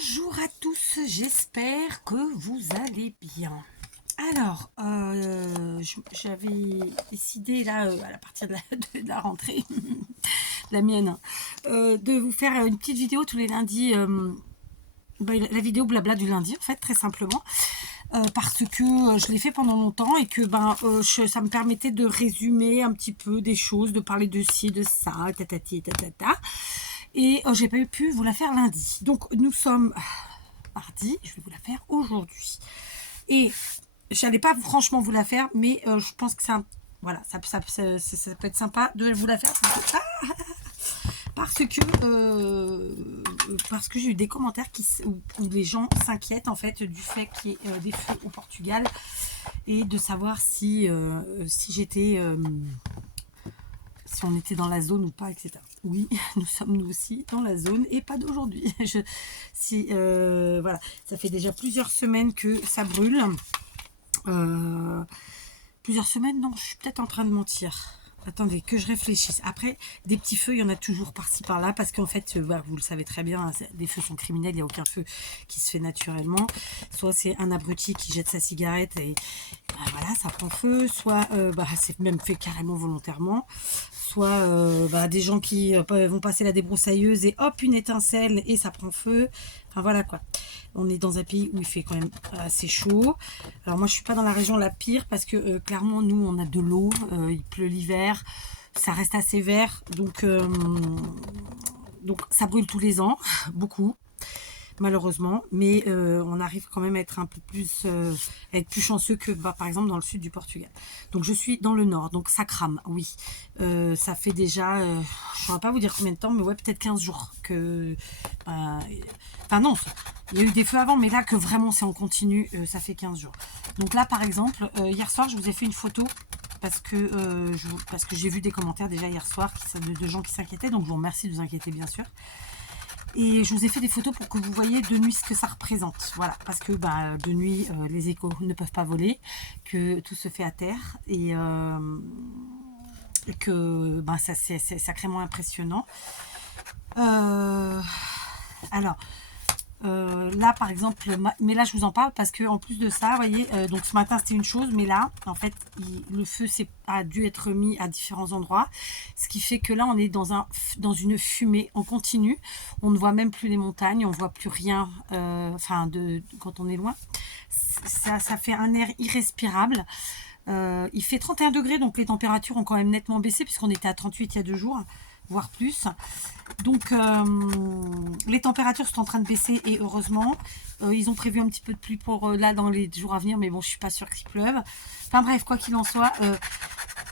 Bonjour à tous, j'espère que vous allez bien. Alors, j'avais décidé là, à la partir de la rentrée, la mienne, de vous faire une petite vidéo tous les lundis, la vidéo blabla du lundi en fait, très simplement. Parce que je l'ai fait pendant longtemps et que ça me permettait de résumer un petit peu des choses, de parler de ci, de ça, tatati, tatata. Et j'ai pas pu vous la faire lundi. Donc nous sommes mardi, je vais vous la faire aujourd'hui. Et j'allais pas franchement vous la faire, mais je pense que voilà, ça peut être sympa de vous la faire. Parce que j'ai eu des commentaires où les gens s'inquiètent en fait du fait qu'il y ait des feux au Portugal et de savoir si si on était dans la zone ou pas, etc. Oui, nous sommes nous aussi dans la zone et pas d'aujourd'hui. Voilà, ça fait déjà plusieurs semaines que ça brûle. Plusieurs semaines, non, je suis peut-être en train de mentir. Attendez, que je réfléchisse. Après, des petits feux, il y en a toujours par-ci par-là, parce qu'en fait, vous le savez très bien, les feux sont criminels, il n'y a aucun feu qui se fait naturellement. Soit c'est un abruti qui jette sa cigarette et voilà, ça prend feu, soit c'est même fait carrément volontairement, soit des gens qui vont passer la débroussailleuse et hop, une étincelle et ça prend feu. Enfin voilà quoi. On est dans un pays où il fait quand même assez chaud. Alors moi je suis pas dans la région la pire parce que clairement nous on a de l'eau, il pleut l'hiver, ça reste assez vert, donc ça brûle tous les ans, beaucoup malheureusement, mais on arrive quand même à être un peu plus, être plus chanceux que par exemple dans le sud du Portugal. Donc je suis dans le nord, donc ça crame, oui. Ça fait déjà, je ne saurais pas vous dire combien de temps, mais ouais, peut-être 15 jours que... Enfin non, il y a eu des feux avant, mais là que vraiment c'est en continu, ça fait 15 jours. Donc là par exemple, hier soir je vous ai fait une photo parce que j'ai vu des commentaires déjà hier soir de gens qui s'inquiétaient, donc je vous remercie de vous inquiéter bien sûr. Et je vous ai fait des photos pour que vous voyez de nuit ce que ça représente. Voilà, parce que de nuit, les échos ne peuvent pas voler, que tout se fait à terre et que c'est sacrément impressionnant. Alors, là par exemple, mais là je vous en parle parce que en plus de ça, vous voyez, donc ce matin c'était une chose, mais là en fait le feu a dû être mis à différents endroits, ce qui fait que là on est dans une fumée en continu, on ne voit même plus les montagnes, on voit plus rien, quand on est loin, ça fait un air irrespirable. Il fait 31 degrés, donc les températures ont quand même nettement baissé puisqu'on était à 38 il y a 2 jours, voire plus. Donc les températures sont en train de baisser et heureusement. Ils ont prévu un petit peu de pluie pour là dans les jours à venir, mais bon, je suis pas sûre qu'il pleuve. Enfin bref, quoi qu'il en soit,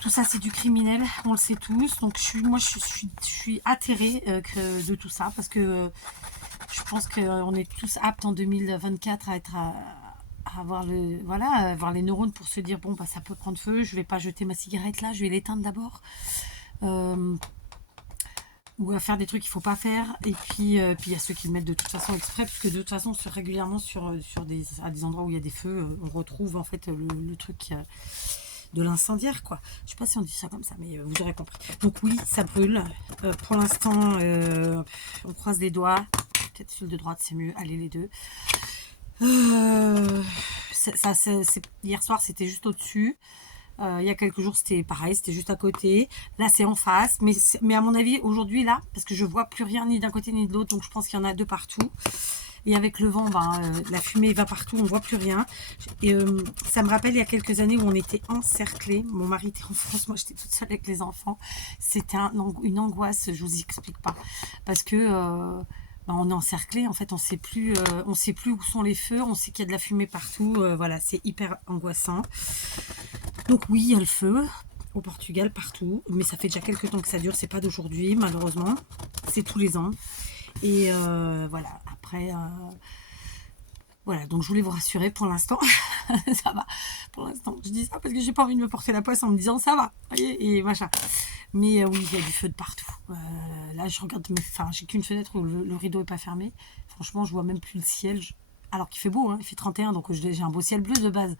tout ça c'est du criminel, on le sait tous. Donc je suis atterrée de tout ça parce que je pense qu'on est tous aptes en 2024 à être à avoir avoir les neurones pour se dire bon ça peut prendre feu, je vais pas jeter ma cigarette là, je vais l'éteindre d'abord. Ou à faire des trucs qu'il faut pas faire, et puis il y a ceux qui le mettent de toute façon exprès, puisque de toute façon régulièrement à des endroits où il y a des feux, on retrouve en fait le truc de l'incendiaire quoi. Je sais pas si on dit ça comme ça, mais vous aurez compris. Donc oui, ça brûle. Pour l'instant, on croise les doigts. Peut-être sur de droite c'est mieux, allez les deux. Hier soir c'était juste au-dessus. Il y a quelques jours c'était pareil, c'était juste à côté. Là c'est en face, mais à mon avis aujourd'hui là, parce que je vois plus rien ni d'un côté ni de l'autre, donc je pense qu'il y en a deux partout. Et avec le vent, la fumée va partout, on voit plus rien. Et ça me rappelle il y a quelques années où on était encerclés. Mon mari était en France, moi j'étais toute seule avec les enfants. C'était une angoisse, je vous explique pas, parce que on est encerclé, en fait on sait plus où sont les feux, on sait qu'il y a de la fumée partout, voilà, c'est hyper angoissant. Donc oui, il y a le feu au Portugal partout, mais ça fait déjà quelques temps que ça dure, c'est pas d'aujourd'hui malheureusement, c'est tous les ans. Et voilà, après voilà, donc je voulais vous rassurer pour l'instant, ça va, pour l'instant, je dis ça parce que j'ai pas envie de me porter la poisse en me disant ça va, voyez, et machin. Mais oui, il y a du feu de partout. Là, je regarde, j'ai qu'une fenêtre où le rideau est pas fermé. Franchement, je vois même plus le ciel. Alors qu'il fait beau, hein, il fait 31, donc j'ai un beau ciel bleu de base.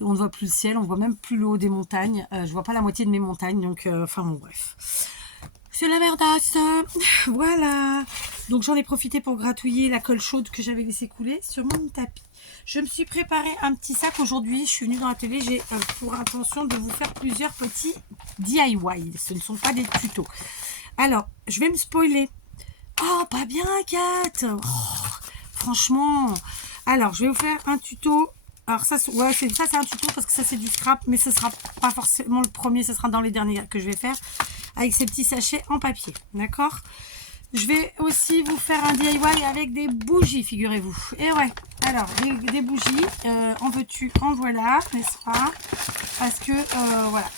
On ne voit plus le ciel, on voit même plus le haut des montagnes. Je vois pas la moitié de mes montagnes, donc enfin bon, bref. C'est la merdasse. Voilà. Donc j'en ai profité pour gratouiller la colle chaude que j'avais laissé couler sur mon tapis. Je me suis préparé un petit sac aujourd'hui. Je suis venue dans l'atelier. J'ai pour intention de vous faire plusieurs petits DIY. Ce ne sont pas des tutos. Alors, je vais me spoiler. Oh, pas bien, Kat. Oh, franchement. Alors, je vais vous faire un tuto. Alors ça, ouais, c'est un tuto parce que ça c'est du scrap, mais ce sera pas forcément le premier, ce sera dans les derniers que je vais faire avec ces petits sachets en papier, d'accord? Je vais aussi vous faire un DIY avec des bougies, figurez-vous. Et ouais, alors des bougies, en veux-tu, en voilà, n'est-ce pas? Parce que voilà.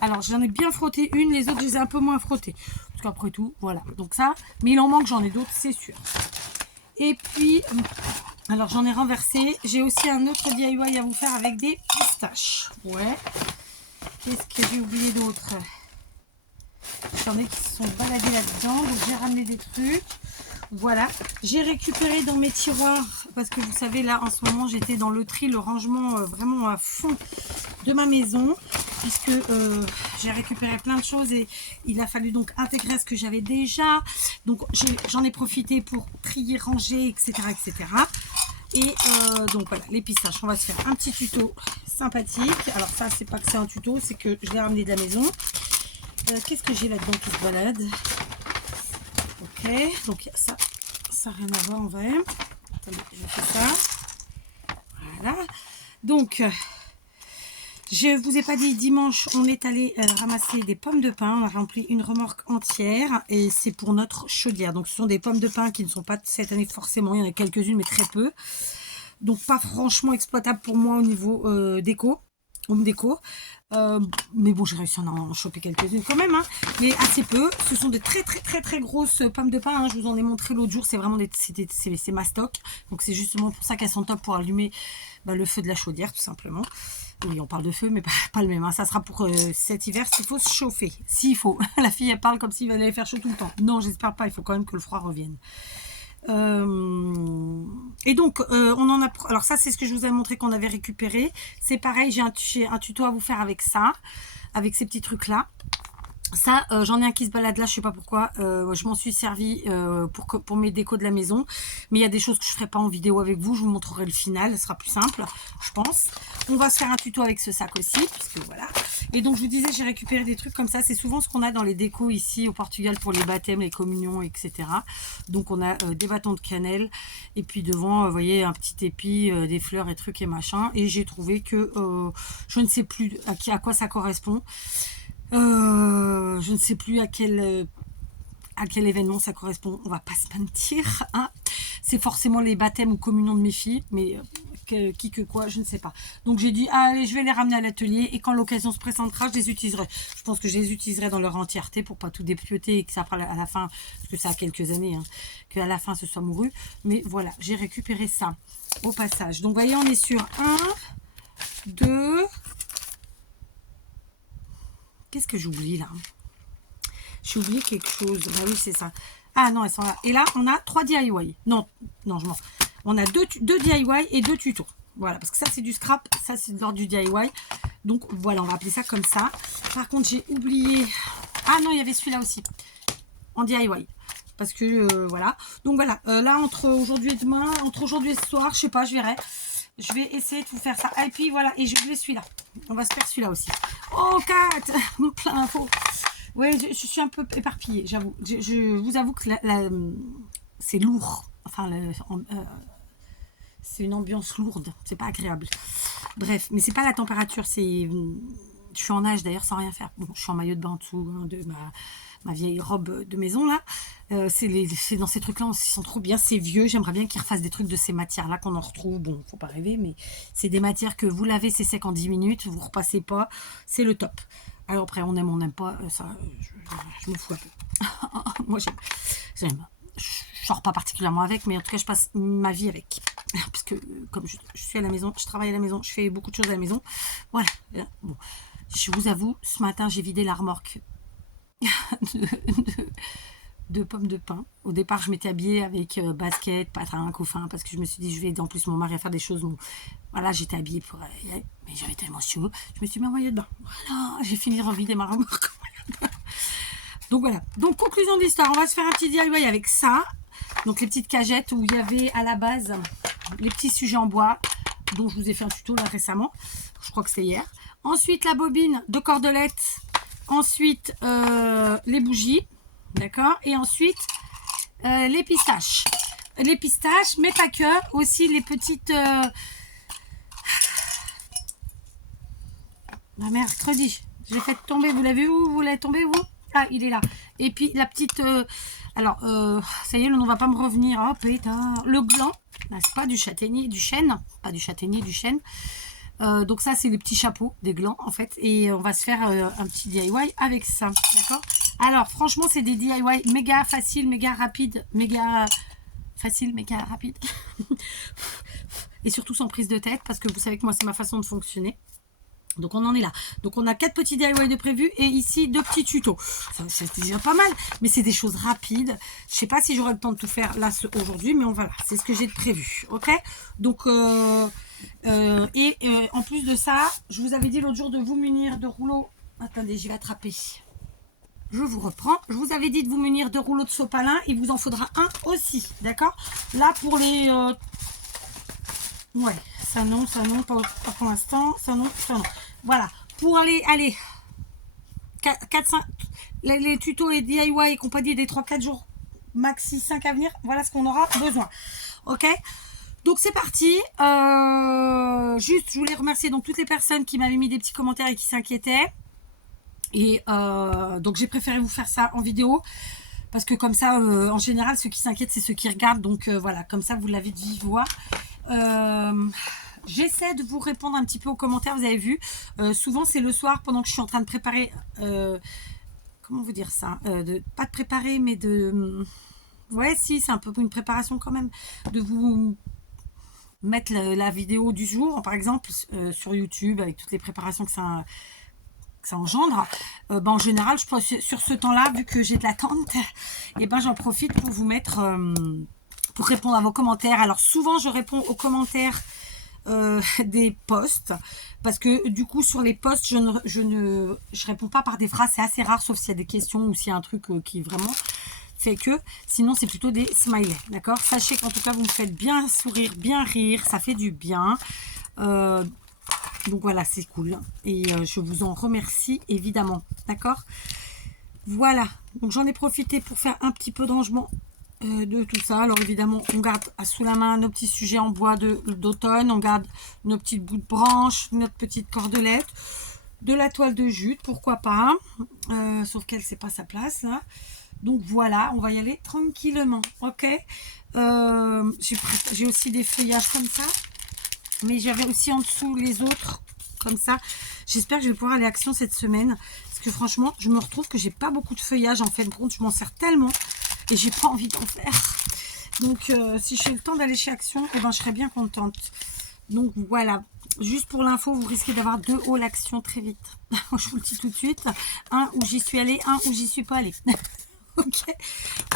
Alors j'en ai bien frotté une, les autres je les ai un peu moins frottées. Parce qu'après tout, voilà. Donc ça, mais il en manque, j'en ai d'autres, c'est sûr. Et puis, alors j'en ai renversé. J'ai aussi un autre DIY à vous faire avec des pistaches. Ouais. Qu'est-ce que j'ai oublié d'autre? J'en ai qui se sont baladés là-dedans. Donc j'ai ramené des trucs. Voilà. J'ai récupéré dans mes tiroirs. Parce que vous savez, là en ce moment, j'étais dans le tri, le rangement vraiment à fond de ma maison. Puisque j'ai récupéré plein de choses et il a fallu donc intégrer ce que j'avais déjà. Donc j'en ai profité pour trier, ranger, etc. etc. Et donc voilà, les pistaches, on va se faire un petit tuto sympathique. Alors ça, c'est pas que c'est un tuto, c'est que je l'ai ramené de la maison. Qu'est-ce que j'ai là-dedans qui se balade? Ok, donc ça n'a rien à voir en vrai. Attendez, je fais ça. Voilà. Donc, je vous ai pas dit, dimanche, on est allé ramasser des pommes de pin. On a rempli une remorque entière et c'est pour notre chaudière. Donc, ce sont des pommes de pin qui ne sont pas de cette année forcément. Il y en a quelques-unes, mais très peu. Donc, pas franchement exploitable pour moi au niveau déco, home déco. Mais bon, j'ai réussi à en choper quelques-unes quand même, hein, mais assez peu. Ce sont de très grosses pommes de pin, hein. Je vous en ai montré l'autre jour, c'est vraiment c'est mastoc. Donc c'est justement pour ça qu'elles sont top pour allumer le feu de la chaudière, tout simplement. Oui, on parle de feu, mais pas le même, hein. Ça sera pour cet hiver s'il faut se chauffer. S'il faut. La fille, elle parle comme s'il allait faire chaud tout le temps. Non, j'espère pas, il faut quand même que le froid revienne. Et donc on en a, alors ça c'est ce que je vous ai montré qu'on avait récupéré. C'est pareil, j'ai un tuto à vous faire avec ça, avec ces petits trucs là. Ça, j'en ai un qui se balade là, je sais pas pourquoi. Je m'en suis servi pour mes décos de la maison. Mais il y a des choses que je ferai pas en vidéo avec vous. Je vous montrerai le final, ce sera plus simple, je pense. On va se faire un tuto avec ce sac aussi, puisque voilà. Et donc, je vous disais, j'ai récupéré des trucs comme ça. C'est souvent ce qu'on a dans les décos ici au Portugal pour les baptêmes, les communions, etc. Donc, on a des bâtons de cannelle. Et puis devant, vous voyez, un petit épi, des fleurs et trucs et machin. Et j'ai trouvé que je ne sais plus à quoi ça correspond. Je ne sais plus à quel événement ça correspond, on va pas se mentir, hein. C'est forcément les baptêmes ou communions de mes filles, mais qui que quoi, je ne sais pas. Donc j'ai dit, allez, je vais les ramener à l'atelier et quand l'occasion se présentera, je les utiliserai. Je pense que je les utiliserai dans leur entièreté pour pas tout dépioter et que ça fera à la fin, parce que ça a quelques années, hein, qu'à la fin ce soit mouru. Mais voilà, j'ai récupéré ça au passage. Donc vous voyez, on est sur 1, 2... Qu'est-ce que j'oublie là? J'ai oublié quelque chose. Ah oui, c'est ça. Ah non, elles sont là. Et là, on a 3 DIY. Non, je m'en fous. On a 2 DIY et 2 tutos. Voilà, parce que ça, c'est du scrap. Ça, c'est de l'ordre du DIY. Donc, voilà, on va appeler ça comme ça. Par contre, j'ai oublié... Ah non, il y avait celui-là aussi. En DIY. Parce que, voilà. Donc, voilà. Là, entre aujourd'hui et demain, entre aujourd'hui et ce soir, je sais pas, je verrai. Je vais essayer de vous faire ça. Et puis, voilà. Et je voulais celui-là. On va se faire celui-là aussi. Oh, 4 plein d'infos. Oui, je suis un peu éparpillée, j'avoue. Je vous avoue que c'est lourd. Enfin, c'est une ambiance lourde. C'est pas agréable. Bref, mais c'est pas la température. Je suis en nage d'ailleurs sans rien faire. Bon, je suis en maillot de bain en dessous, hein, de ma vieille robe de maison là. C'est dans ces trucs-là, ils sont trop bien. C'est vieux. J'aimerais bien qu'ils refassent des trucs de ces matières-là qu'on en retrouve. Bon, faut pas rêver, mais c'est des matières que vous lavez, c'est sec en 10 minutes. Vous repassez pas. C'est le top. Alors après, on aime, on n'aime pas, ça, je me fous un peu. Moi, j'aime. Je sors pas particulièrement avec, mais en tout cas, je passe ma vie avec. Parce que comme je suis à la maison, je travaille à la maison, je fais beaucoup de choses à la maison. Voilà. Bon. Je vous avoue, ce matin, j'ai vidé la remorque de pommes de pin. Au départ, je m'étais habillée avec basket, patrin, couffin, parce que je me suis dit, je vais en plus mon mari à faire des choses. Bon, voilà, j'étais habillée pour... mais j'avais tellement chaud. Je me suis mis en maillot de bain. Voilà, j'ai fini de revider ma remorque. Donc voilà. Donc conclusion de l'histoire, on va se faire un petit DIY avec ça. Donc les petites cagettes où il y avait à la base les petits sujets en bois dont je vous ai fait un tuto là récemment. Je crois que c'est hier. Ensuite la bobine de cordelettes. Ensuite les bougies. D'accord. Et ensuite les pistaches. Les pistaches, mais pas que. Aussi les petites... mercredi. Je l'ai fait tomber. Vous l'avez vu où? Vous l'avez tombé où? Ah, il est là. Et puis la petite... alors, ça y est, le nom va pas me revenir. Oh, pétard. Le gland, n'est-ce pas, du châtaignier, du chêne. Pas du châtaignier, du chêne. Donc ça, c'est les petits chapeaux des glands, en fait. Et on va se faire un petit DIY avec ça. D'accord? Alors, franchement, c'est des DIY méga faciles, méga rapides, méga... facile, méga rapide. Et surtout sans prise de tête, parce que vous savez que moi, c'est ma façon de fonctionner. Donc on en est là. Donc on a 4 petits DIY de prévu et ici 2 petits tutos. C'est déjà pas mal, mais c'est des choses rapides. Je sais pas si j'aurai le temps de tout faire là aujourd'hui, mais on va là. C'est ce que j'ai de prévu. Ok. Donc en plus de ça, je vous avais dit l'autre jour de vous munir de rouleaux. Attendez, je vais attraper. Je vous reprends. Je vous avais dit de vous munir de rouleaux de sopalin. Il vous en faudra un aussi. D'accord. Là pour les... ouais, ça non, pas pour l'instant. Ça non. Voilà. Pour aller 4, 5, les tutos et DIY et compagnie des 3-4 jours maxi 5 à venir, voilà ce qu'on aura besoin. Ok. Donc c'est parti. Juste, je voulais remercier donc toutes les personnes qui m'avaient mis des petits commentaires et qui s'inquiétaient. Et donc j'ai préféré vous faire ça en vidéo. Parce que comme ça, en général, ceux qui s'inquiètent, c'est ceux qui regardent. Donc voilà, comme ça, vous l'avez de vive voix. J'essaie de vous répondre un petit peu aux commentaires, vous avez vu. Souvent, c'est le soir, pendant que je suis en train de préparer... comment vous dire ça, pas de préparer, mais de... ouais, si, c'est un peu une préparation quand même. De vous mettre la vidéo du jour, par exemple, sur YouTube, avec toutes les préparations que ça engendre. En général, je pense sur ce temps-là, vu que j'ai de l'attente, et j'en profite pour vous mettre... pour répondre à vos commentaires. Alors souvent, je réponds aux commentaires des posts, parce que du coup sur les posts je réponds pas par des phrases, c'est assez rare, sauf s'il y a des questions ou s'il y a un truc qui vraiment fait que, sinon c'est plutôt des smileys. D'accord, sachez qu'en tout cas vous me faites bien sourire, bien rire, ça fait du bien, donc voilà, c'est cool et je vous en remercie évidemment. D'accord, voilà, donc j'en ai profité pour faire un petit peu de rangement de tout ça. Alors évidemment, on garde sous la main nos petits sujets en bois d'automne, on garde nos petites bouts de branches, notre petite cordelette, de la toile de jute, pourquoi pas, sauf qu'elle c'est pas sa place là. Donc voilà, on va y aller tranquillement. Ok, j'ai aussi des feuillages comme ça, mais j'avais aussi en dessous les autres comme ça. J'espère que je vais pouvoir aller à Action cette semaine, parce que franchement je me retrouve que j'ai pas beaucoup de feuillage en fin de compte. Je m'en sers tellement et j'ai pas envie d'en faire. Donc si j'ai le temps d'aller chez Action, je serais bien contente. Donc voilà, juste pour l'info, vous risquez d'avoir 2 hauls Action très vite. Je vous le dis tout de suite, un où j'y suis allée, un où j'y suis pas allée. Ok,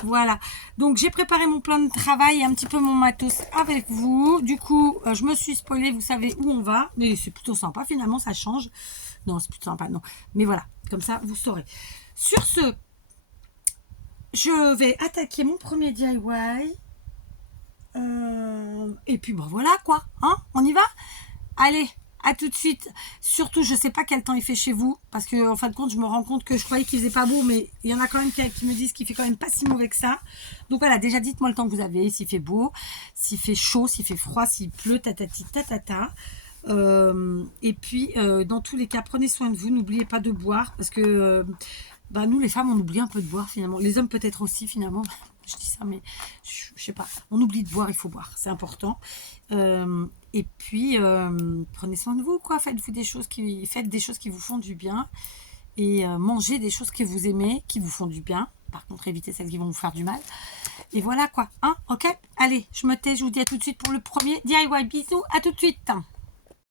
voilà, donc j'ai préparé mon plan de travail et un petit peu mon matos avec vous. Du coup je me suis spoilée, vous savez où on va, mais c'est plutôt sympa finalement, ça change. Non, c'est plutôt sympa, non, mais voilà, comme ça vous saurez. Sur ce, je vais attaquer mon premier DIY. Et puis voilà quoi, hein, on y va. Allez, à tout de suite. Surtout, je sais pas quel temps il fait chez vous, parce que en fin de compte, je me rends compte que je croyais qu'il faisait pas beau, mais il y en a quand même qui me disent qu'il fait quand même pas si mauvais que ça. Donc voilà, déjà dites-moi le temps que vous avez, s'il fait beau, s'il fait chaud, s'il fait froid, s'il pleut, tatati tatata. Et puis dans tous les cas, prenez soin de vous, n'oubliez pas de boire, parce que nous les femmes on oublie un peu de boire finalement, les hommes peut-être aussi finalement. Je dis ça, mais je sais pas, on oublie de boire, il faut boire, c'est important. Et puis prenez soin de vous quoi, faites des choses qui vous font du bien, et mangez des choses que vous aimez, qui vous font du bien. Par contre, évitez celles qui vont vous faire du mal. Et voilà quoi, hein, ok. Allez, je me tais, je vous dis à tout de suite pour le premier DIY. Bisous, à tout de suite.